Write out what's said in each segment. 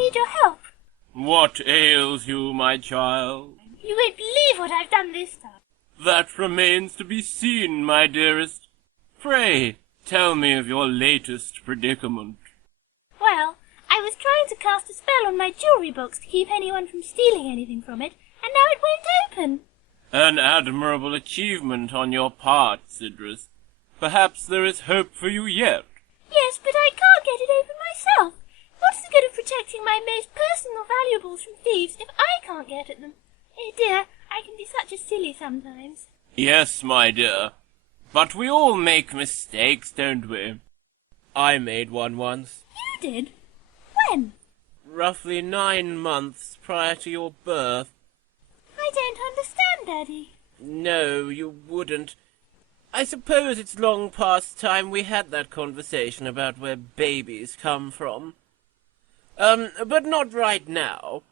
need your help. What ails you, my child? You won't believe what I've done this time. That remains to be seen, my dearest. Pray, tell me of your latest predicament. Well, I was trying to cast a spell on my jewellery box to keep anyone from stealing anything from it, and now it won't open. An admirable achievement on your part, Sidriss. Perhaps there is hope for you yet. Yes, but I can't get it open myself. What's the good of protecting my most personal valuables from thieves if I can't get at them? Oh dear, I can be such a silly sometimes. Yes, my dear. But we all make mistakes, don't we? I made one once. You did? When? Roughly 9 months prior to your birth. I don't understand, Daddy. No, you wouldn't. I suppose it's long past time we had that conversation about where babies come from. But not right now.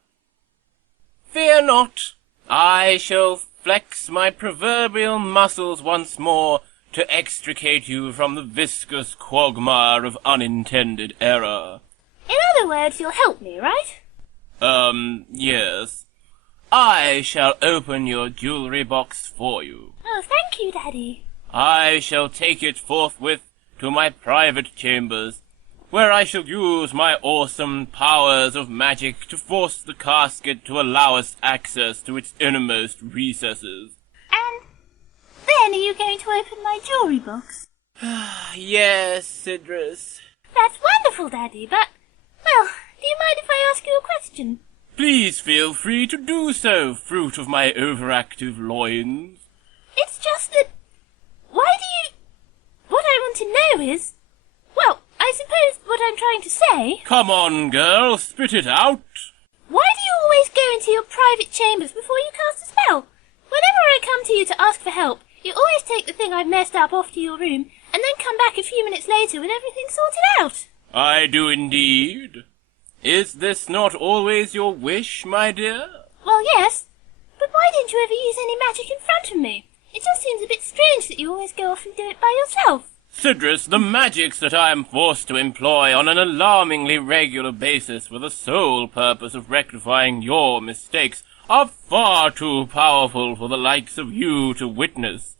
Fear not. I shall flex my proverbial muscles once more to extricate you from the viscous quagmire of unintended error. In other words, you'll help me, right? Yes. I shall open your jewellery box for you. Oh, thank you, Daddy. I shall take it forthwith to my private chambers, where I shall use my awesome powers of magic to force the casket to allow us access to its innermost recesses. And then are you going to open my jewellery box? Yes, Sidriss. That's wonderful, Daddy, but, well, do you mind if I ask you a question? Please feel free to do so, fruit of my overactive loins. It's just that, what I want to know is, well, I suppose what I'm trying to say... Come on, girl, spit it out. Why do you always go into your private chambers before you cast a spell? Whenever I come to you to ask for help, you always take the thing I've messed up off to your room, and then come back a few minutes later with everything sorted out. I do indeed. Is this not always your wish, my dear? Well, yes, but why don't you ever use any magic in front of me? It just seems a bit strange that you always go off and do it by yourself. Sidriss, the magics that I am forced to employ on an alarmingly regular basis for the sole purpose of rectifying your mistakes are far too powerful for the likes of you to witness.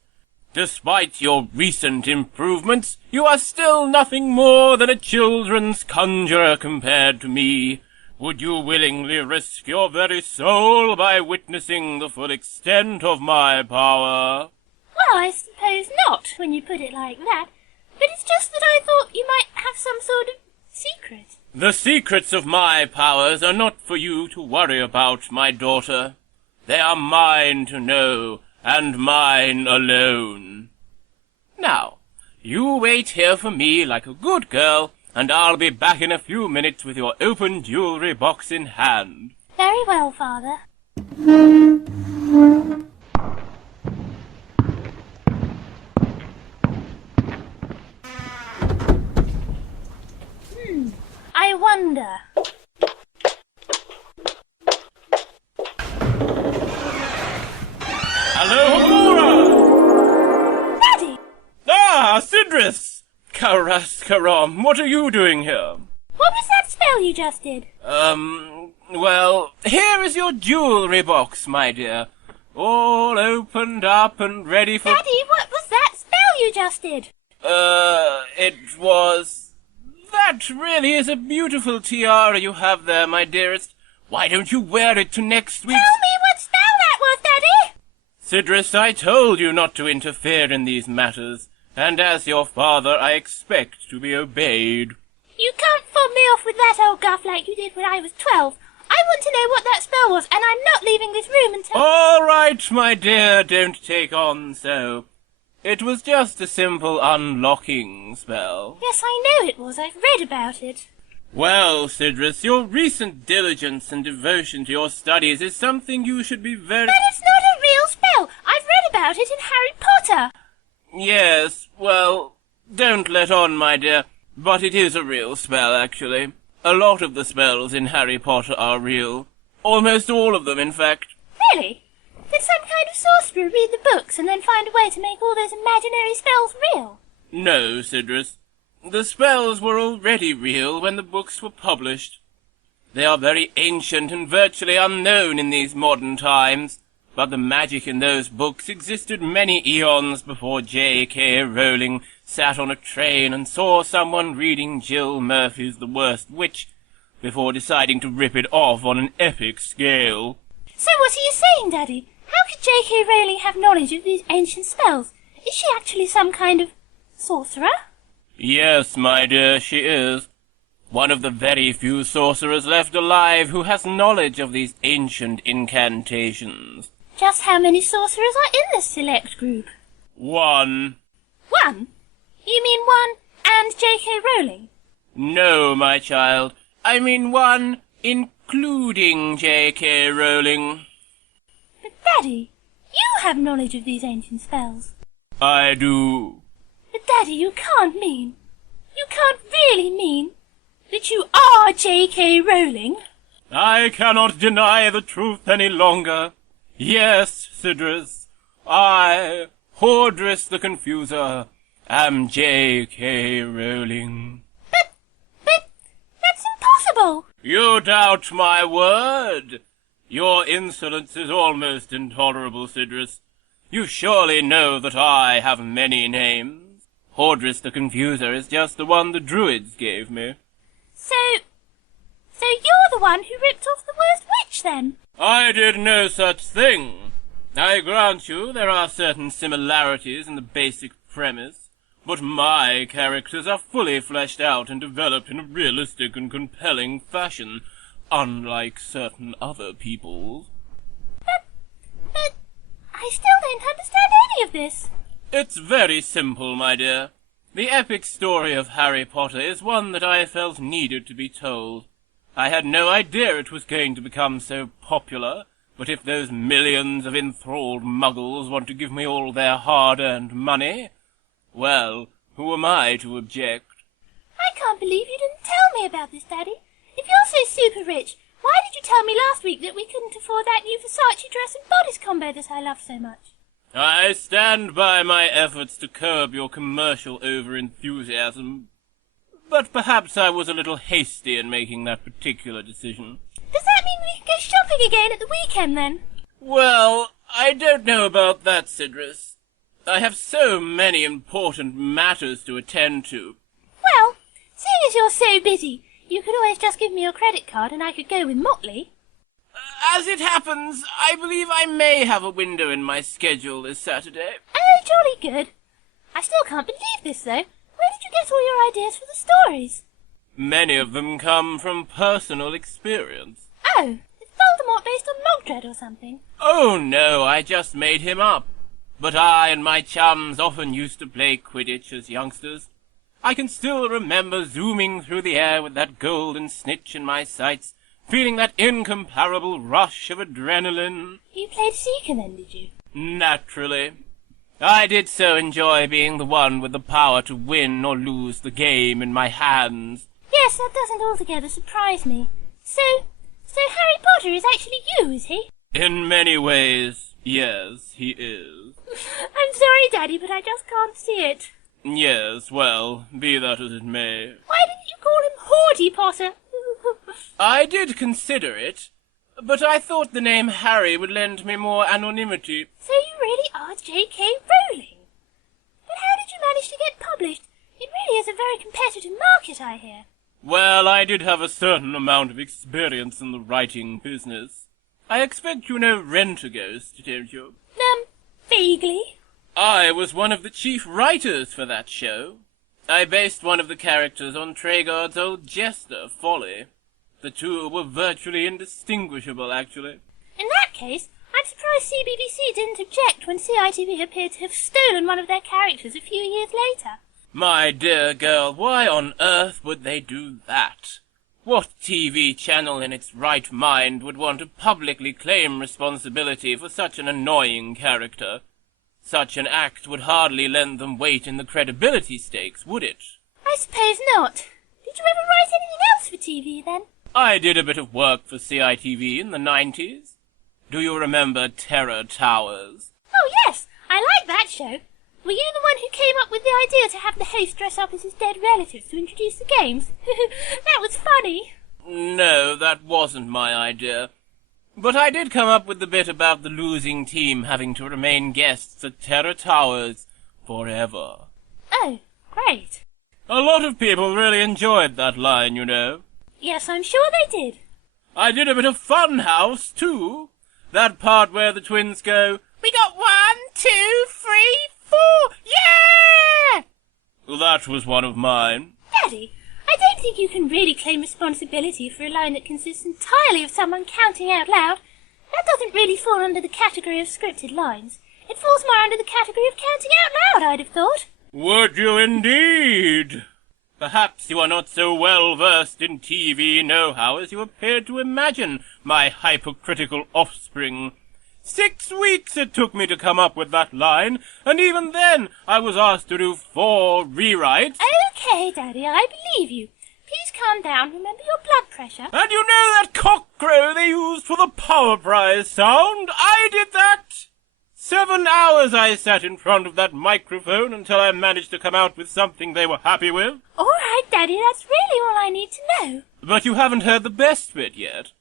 Despite your recent improvements, you are still nothing more than a children's conjurer compared to me. Would you willingly risk your very soul by witnessing the full extent of my power? Well, I suppose not, when you put it like that. But it's just that I thought you might have some sort of secret. The secrets of my powers are not for you to worry about, my daughter. They are mine to know, and mine alone. Now, you wait here for me like a good girl, and I'll be back in a few minutes with your open jewellery box in hand. Very well, Father. I wonder. Hello, Laura! Daddy! Ah, Sidriss! Karaskaram, what are you doing here? What was that spell you just did? Well, here is your jewellery box, my dear. All opened up and ready for... Daddy, what was that spell you just did? It was... That really is a beautiful tiara you have there, my dearest. Why don't you wear it to next week's... Tell me what spell that was, Daddy! Sidriss, I told you not to interfere in these matters, and as your father I expect to be obeyed. You can't fob me off with that old guff like you did when I was 12. I want to know what that spell was, and I'm not leaving this room until... All right, my dear, don't take on so. It was just a simple unlocking spell. Yes, I know it was. I've read about it. Well, Sidriss, your recent diligence and devotion to your studies is something you should be very... But it's not a real spell. I've read about it in Harry Potter. Yes, well, don't let on, my dear, but it is a real spell, actually. A lot of the spells in Harry Potter are real. Almost all of them, in fact. Really? Did some kind of sorcerer read the books and then find a way to make all those imaginary spells real? No, Sidriss. The spells were already real when the books were published. They are very ancient and virtually unknown in these modern times, but the magic in those books existed many eons before J.K. Rowling sat on a train and saw someone reading Jill Murphy's The Worst Witch before deciding to rip it off on an epic scale. So what are you saying, Daddy? How could J.K. Rowling have knowledge of these ancient spells? Is she actually some kind of sorcerer? Yes, my dear, she is. One of the very few sorcerers left alive who has knowledge of these ancient incantations. Just how many sorcerers are in this select group? 1. 1? You mean 1 and J.K. Rowling? No, my child. I mean 1, including J.K. Rowling. But, Daddy, you have knowledge of these ancient spells. I do. But, Daddy, you can't really mean that you are J.K. Rowling? I cannot deny the truth any longer. Yes, Sidriss, I, Hordriss the Confuser, am J.K. Rowling. But, that's impossible! You doubt my word? Your insolence is almost intolerable, Sidriss. You surely know that I have many names. Hordriss the Confuser is just the one the druids gave me. So you're the one who ripped off the Worst Witch, then? I did no such thing. I grant you there are certain similarities in the basic premise, but my characters are fully fleshed out and developed in a realistic and compelling fashion, unlike certain other people's. But I still don't understand any of this. It's very simple, my dear. The epic story of Harry Potter is one that I felt needed to be told. I had no idea it was going to become so popular, but if those millions of enthralled muggles want to give me all their hard-earned money, well, who am I to object? I can't believe you didn't tell me about this, Daddy. If you're so super rich, why did you tell me last week that we couldn't afford that new Versace dress and bodice combo that I love so much? I stand by my efforts to curb your commercial over-enthusiasm, but perhaps I was a little hasty in making that particular decision. Does that mean we can go shopping again at the weekend, then? Well, I don't know about that, Sidriss. I have so many important matters to attend to. Well, seeing as you're so busy, you could always just give me your credit card and I could go with Motley. As it happens, I believe I may have a window in my schedule this Saturday. Oh, jolly good. I still can't believe this, though. Where did you get all your ideas for the stories? Many of them come from personal experience. Oh, is Voldemort based on Mogdred or something? Oh, no, I just made him up. But I and my chums often used to play Quidditch as youngsters. I can still remember zooming through the air with that golden snitch in my sights, feeling that incomparable rush of adrenaline. You played Seeker then, did you? Naturally. I did so enjoy being the one with the power to win or lose the game in my hands. Yes, that doesn't altogether surprise me. So Harry Potter is actually you, is he? In many ways, yes, he is. I'm sorry, Daddy, but I just can't see it. Yes, well, be that as it may. Why didn't you call him Hordy Potter? I did consider it, but I thought the name Harry would lend me more anonymity. So you really are J.K. Rowling? But how did you manage to get published? It really is a very competitive market, I hear. Well, I did have a certain amount of experience in the writing business. I expect you know Rent-A-Ghost, don't you? Vaguely. I was one of the chief writers for that show. I based one of the characters on Tregard's old jester, Folly. The two were virtually indistinguishable, actually. In that case, I'm surprised CBBC didn't object when CITV appeared to have stolen one of their characters a few years later. My dear girl, why on earth would they do that? What TV channel in its right mind would want to publicly claim responsibility for such an annoying character? Such an act would hardly lend them weight in the credibility stakes, would it? I suppose not. Did you ever write anything else for TV, then? I did a bit of work for CITV in the 90s. Do you remember Terror Towers? Oh, yes, I like that show. Were you the one who came up with the idea to have the host dress up as his dead relatives to introduce the games? That was funny. No, that wasn't my idea. But I did come up with the bit about the losing team having to remain guests at Terror Towers forever. Oh, great. A lot of people really enjoyed that line, you know. Yes, I'm sure they did. I did a bit of Fun House, too. That part where the twins go, "We got 1, 2, 3, 4, yeah!" Well, that was one of mine. Daddy, I don't think you can really claim responsibility for a line that consists entirely of someone counting out loud. That doesn't really fall under the category of scripted lines. It falls more under the category of counting out loud, I'd have thought. Would you indeed? Perhaps you are not so well versed in TV know-how as you appear to imagine, my hypocritical offspring. 6 weeks it took me to come up with that line, and even then I was asked to do 4 rewrites. Okay, Daddy, I believe you. Please calm down. Remember your blood pressure. And you know that cockcrow they used for the power prize sound? I did that! 7 hours I sat in front of that microphone until I managed to come out with something they were happy with. All right, Daddy, that's really all I need to know. But you haven't heard the best bit yet.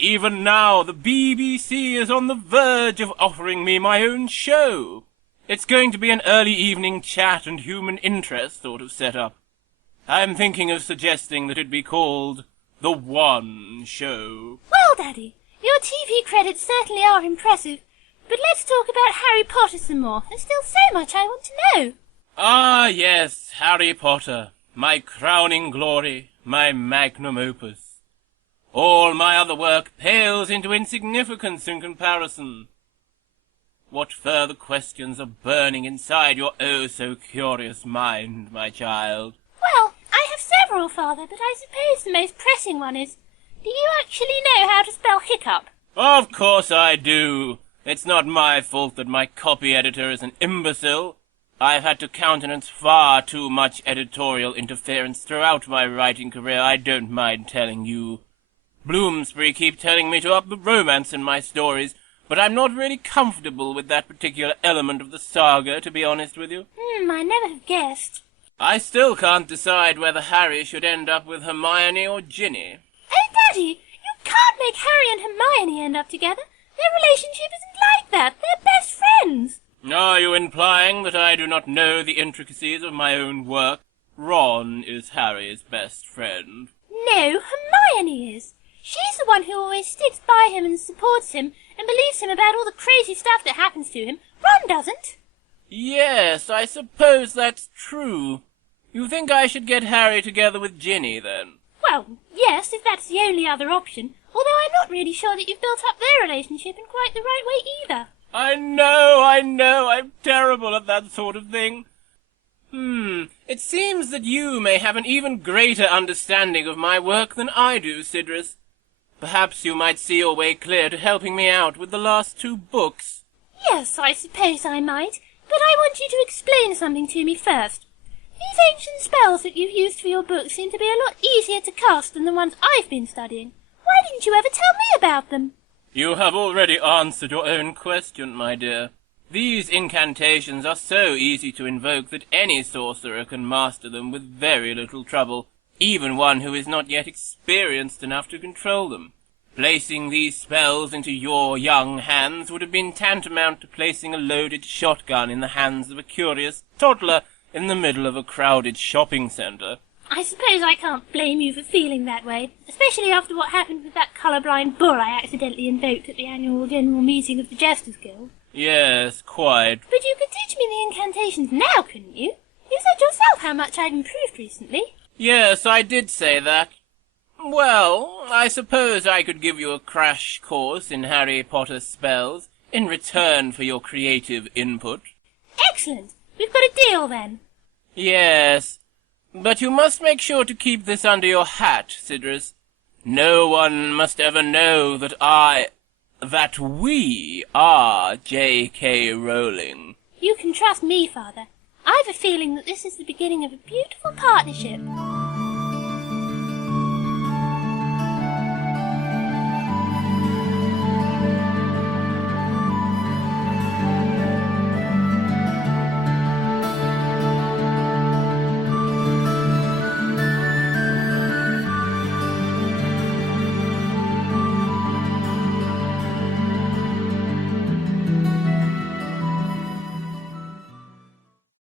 Even now, the BBC is on the verge of offering me my own show. It's going to be an early evening chat and human interest sort of setup. I'm thinking of suggesting that it be called The One Show. Well, Daddy, your TV credits certainly are impressive. But let's talk about Harry Potter some more. There's still so much I want to know. Ah, yes, Harry Potter. My crowning glory, my magnum opus. All my other work pales into insignificance in comparison. What further questions are burning inside your oh-so-curious mind, my child? Well, I have several, Father, but I suppose the most pressing one is, do you actually know how to spell hiccup? Of course I do. It's not my fault that my copy editor is an imbecile. I've had to countenance far too much editorial interference throughout my writing career, I don't mind telling you. Bloomsbury keep telling me to up the romance in my stories, but I'm not really comfortable with that particular element of the saga, to be honest with you. I never have guessed. I still can't decide whether Harry should end up with Hermione or Ginny. Oh, Daddy, you can't make Harry and Hermione end up together. Their relationship isn't like that. They're best friends. Are you implying that I do not know the intricacies of my own work? Ron is Harry's best friend. No, Hermione is. She's the one who always sticks by him and supports him and believes him about all the crazy stuff that happens to him. Ron doesn't. Yes, I suppose that's true. You think I should get Harry together with Ginny, then? Well, yes, if that's the only other option. Although I'm not really sure that you've built up their relationship in quite the right way either. I know, I'm terrible at that sort of thing. It seems that you may have an even greater understanding of my work than I do, Sidriss. Perhaps you might see your way clear to helping me out with the last 2 books. Yes, I suppose I might, but I want you to explain something to me first. These ancient spells that you've used for your books seem to be a lot easier to cast than the ones I've been studying. Why didn't you ever tell me about them? You have already answered your own question, my dear. These incantations are so easy to invoke that any sorcerer can master them with very little trouble, even one who is not yet experienced enough to control them. Placing these spells into your young hands would have been tantamount to placing a loaded shotgun in the hands of a curious toddler in the middle of a crowded shopping centre. I suppose I can't blame you for feeling that way, especially after what happened with that colourblind bull I accidentally invoked at the annual general meeting of the Jesters Guild. Yes, quite. But you could teach me the incantations now, couldn't you? You said yourself how much I've improved recently. Yes, I did say that. Well, I suppose I could give you a crash course in Harry Potter spells in return for your creative input. Excellent! We've got a deal then. Yes, but you must make sure to keep this under your hat, Sidriss. No one must ever know that we are J.K. Rowling. You can trust me, Father. I've a feeling that this is the beginning of a beautiful partnership.